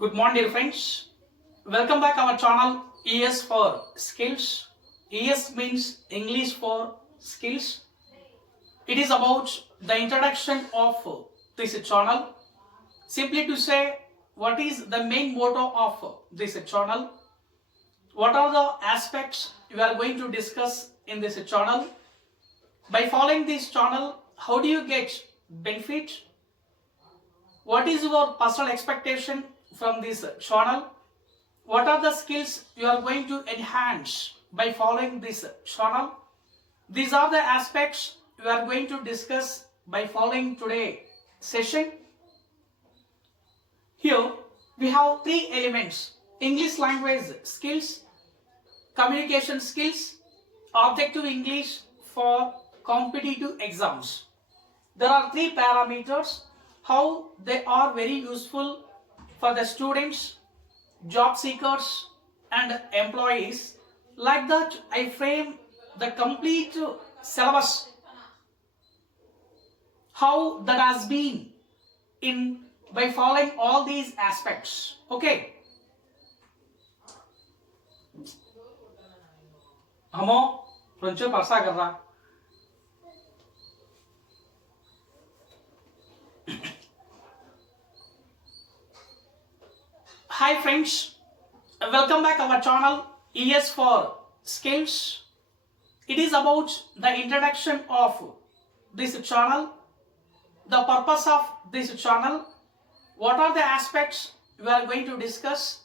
Good morning, dear friends. Welcome back our channel ES for Skills. ES means English for Skills. It is about the introduction of this channel. Simply to say, what is the main motto of this channel? What are the aspects we are going to discuss in this channel? By following this channel, how do you get benefit? What is your personal expectation from this channel? What are the skills you are going to enhance by following this channel? These are the aspects we are going to discuss by following today's session. Here we have three elements: English language skills, communication skills, objective English for competitive exams. There are three parameters, how they are very useful for the students, job seekers and employees. Like that, I frame the complete syllabus, how that has been in by following all these aspects. Okay. हमो पंचो परसा कर रहा. Hi friends, welcome back our channel ES for Skills. It is about the introduction of this channel, the purpose of this channel, what are the aspects we are going to discuss,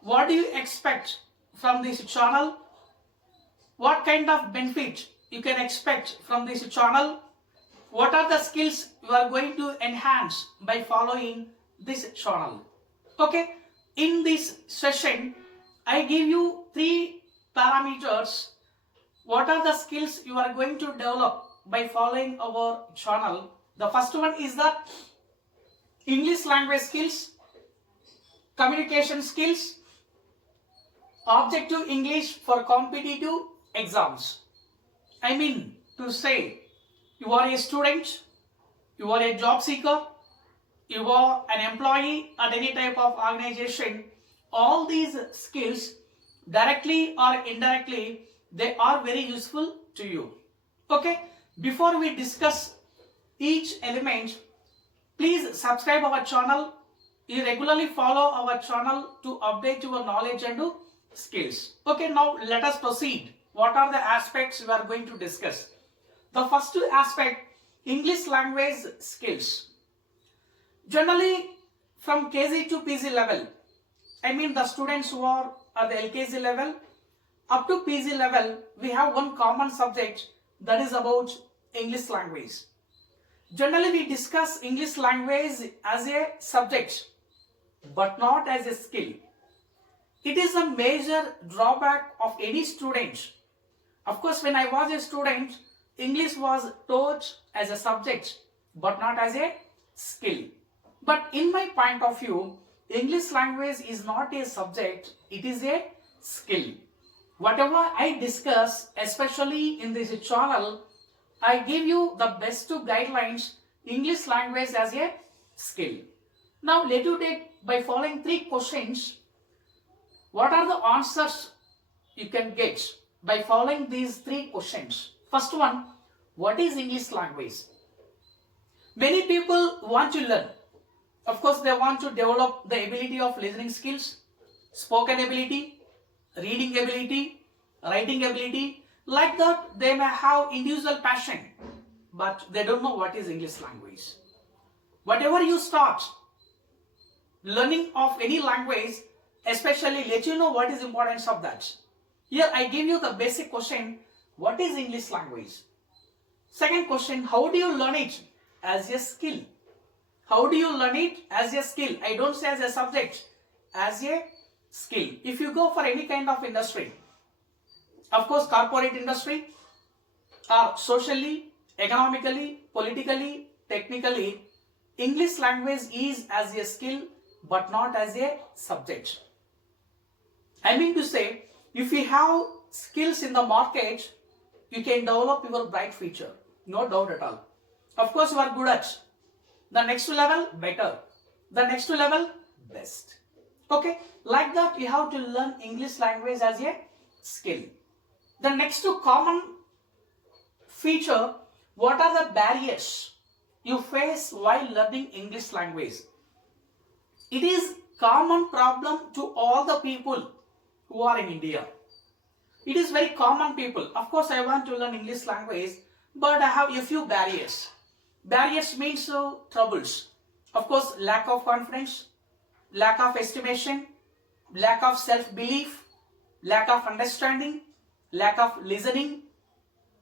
what do you expect from this channel, what kind of benefit you can expect from this channel, what are the skills you are going to enhance by following this channel. Okay. In this session, I give you three parameters. What are the skills you are going to develop by following our channel? The first one is that English language skills, communication skills, objective English for competitive exams. I mean to say, you are a student, you are a job seeker, you are an employee at any type of organization. All these skills, directly or indirectly, they are very useful to you. Okay, before we discuss each element, please subscribe our channel. You regularly follow our channel to update your knowledge and skills. Okay, now let us proceed. What are the aspects we are going to discuss? The first aspect, English language skills. Generally, from KG to PG level, I mean the students who are at the LKG level up to PG level, we have one common subject, that is about English language. Generally, we discuss English language as a subject, but not as a skill. It is a major drawback of any student. Of course, when I was a student, English was taught as a subject, but not as a skill. But in my point of view, English language is not a subject, it is a skill. Whatever I discuss, especially in this channel, I give you the best guidelines, English language as a skill. Now let you take by following three questions. What are the answers you can get by following these three questions? First one, what is English language? Many people want to learn. Of course, they want to develop the ability of listening skills, spoken ability, reading ability, writing ability. Like that, they may have individual passion, but they don't know what is English language. Whatever you start learning of any language, especially let you know what is the importance of that. Here I give you the basic question, what is English language? Second question, how do you learn it as a skill? How do you learn it as a skill? I don't say as a subject, as a skill. If you go for any kind of industry, of course corporate industry or socially, economically, politically, technically, English language is as a skill but not as a subject. I mean to say, if you have skills in the market, you can develop your bright future, no doubt at all. Of course, you are good at the next level, better. The next level, best. Okay, like that you have to learn English language as a skill. The next common feature, what are the barriers you face while learning English language? It is common problem to all the people who are in India. It is very common people. Of course, I want to learn English language, but I have a few barriers. Barriers means troubles. Of course, lack of confidence, lack of estimation, lack of self-belief, lack of understanding, lack of listening.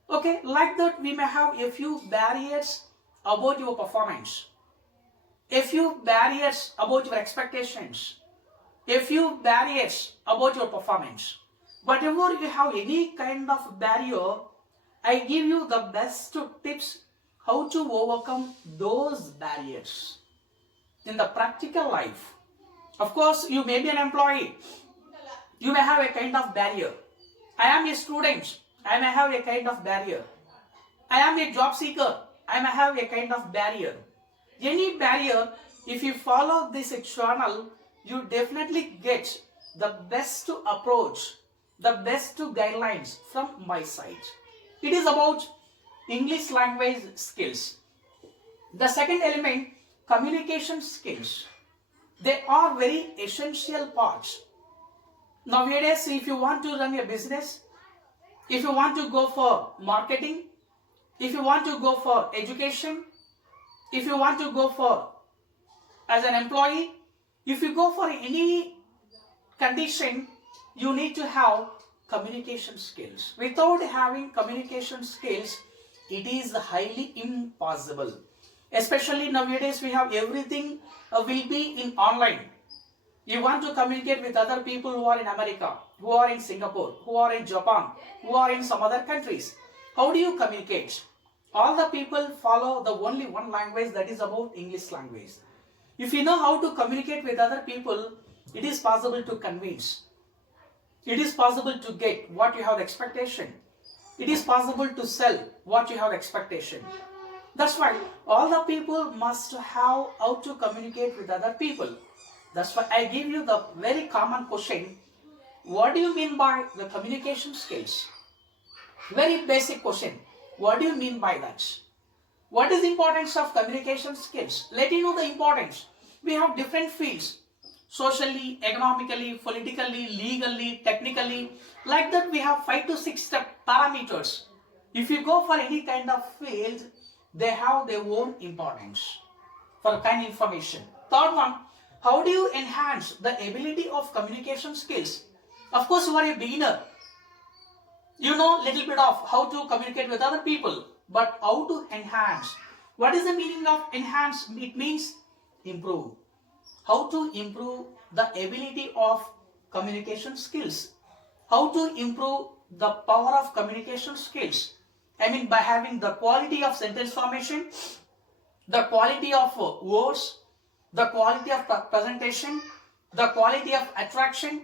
Okay, like that we may have a few barriers about your performance, a few barriers about your expectations, a few barriers about your performance. Whatever you have any kind of barrier, I give you the best tips how to overcome those barriers in the practical life. Of course, you may be an employee. You may have a kind of barrier. I am a student. I may have a kind of barrier. I am a job seeker. I may have a kind of barrier. Any barrier, if you follow this channel, you definitely get the best approach, the best guidelines from my side. It is about English language skills. The second element, communication skills. They are very essential parts. Nowadays, if you want to run a business, if you want to go for marketing, if you want to go for education, if you want to go for as an employee, if you go for any condition, you need to have communication skills. Without having communication skills, it is highly impossible. Especially nowadays, we have everything will be in online. You want to communicate with other people who are in America, who are in Singapore, who are in Japan, who are in some other countries. How do you communicate? All the people follow the only one language, that is about English language. If you know how to communicate with other people, it is possible to convince. It is possible to get what you have expectation. It is possible to sell what you have expectation. That's why all the people must have how to communicate with other people. That's why I give you the very common question. What do you mean by the communication skills? Very basic question. What do you mean by that? What is the importance of communication skills? Let you know the importance. We have different fields. Socially, economically, politically, legally, technically. Like that we have 5 to 6 parameters. If you go for any kind of field, they have their own importance for kind information. Third one, how do you enhance the ability of communication skills? Of course, you are a beginner. You know little bit of how to communicate with other people, but how to enhance? What is the meaning of enhance? It means improve. How to improve the ability of communication skills? How to improve the power of communication skills? I mean by having the quality of sentence formation, the quality of words, the quality of presentation, the quality of attraction,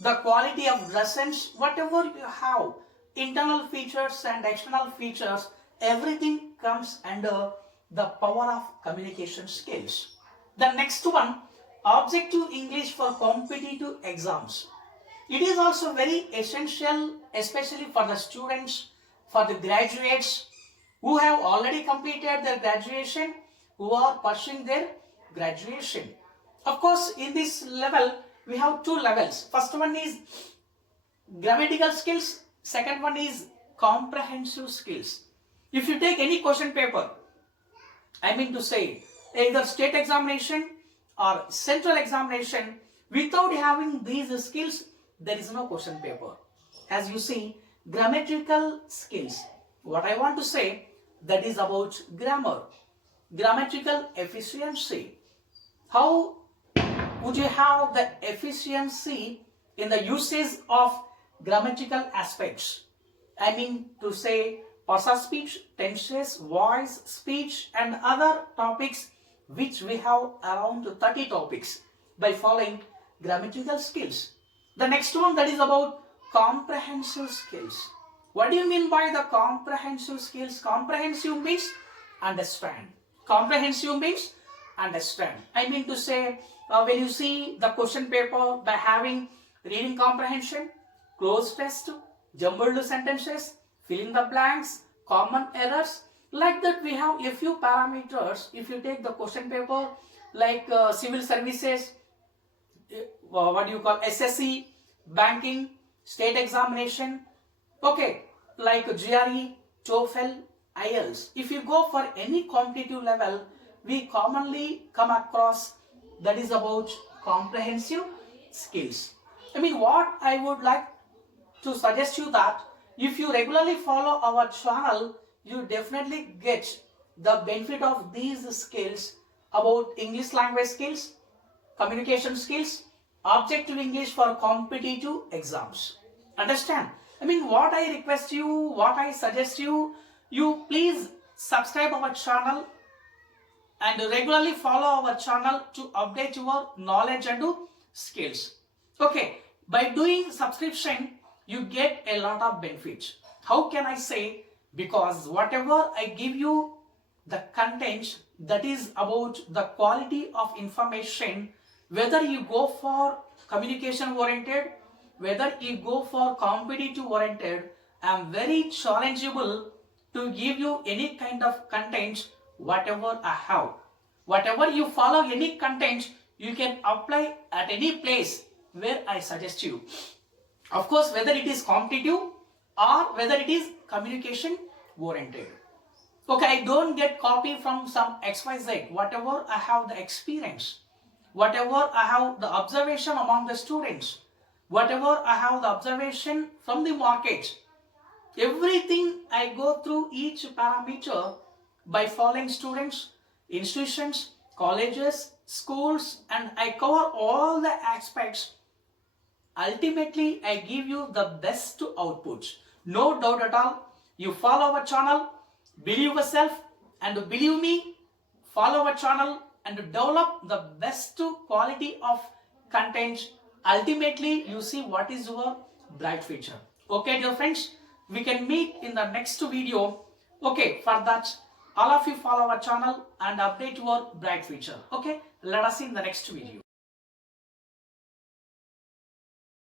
the quality of presence, whatever you have, internal features and external features, everything comes under the power of communication skills. The next one, objective English for competitive exams. It is also very essential, especially for the students, for the graduates who have already completed their graduation, who are pursuing their graduation. Of course, in this level, we have two levels. First one is grammatical skills. Second one is comprehensive skills. If you take any question paper, I mean to say, either state examination or central examination, without having these skills, there is no question paper. As you see, grammatical skills. What I want to say, that is about grammar, grammatical efficiency. How would you have the efficiency in the usage of grammatical aspects? I mean to say parts of speech, tenses, voice, speech and other topics, which we have around 30 topics by following grammatical skills. The next one, that is about comprehensive skills. What do you mean by the comprehensive skills? Comprehensive means understand. Comprehensive means understand. I mean to say, when you see the question paper by having reading comprehension, close test, jumbled sentences, fill in the blanks, common errors, like that we have a few parameters. If you take the question paper like civil services, what do you call SSC, banking, state examination, okay, like GRE, TOEFL, IELTS. If you go for any competitive level, we commonly come across that is about comprehensive skills. I mean, what I would like to suggest you that if you regularly follow our channel, you definitely get the benefit of these skills about English language skills, communication skills, objective English for competitive exams. Understand? I mean, what I request you, what I suggest you, you please subscribe our channel and regularly follow our channel to update your knowledge and skills. Okay, by doing subscription, you get a lot of benefits. How can I say? Because whatever I give you, the content that is about the quality of information, whether you go for communication oriented, whether you go for competitive oriented, I am very challengeable to give you any kind of content, whatever I have. Whatever you follow, any content, you can apply at any place where I suggest you. Of course, whether it is competitive or whether it is communication oriented. Okay, I don't get copy from some XYZ. Whatever I have the experience, whatever I have the observation among the students, whatever I have the observation from the market, everything I go through each parameter by following students, institutions, colleges, schools, and I cover all the aspects. Ultimately, I give you the best outputs. No doubt at all. You follow our channel, believe yourself, and believe me, follow our channel and develop the best quality of content. Ultimately, you see what is your bright future. Okay, dear friends, we can meet in the next video. Okay, for that, all of you follow our channel and update your bright future. Okay, let us see in the next video.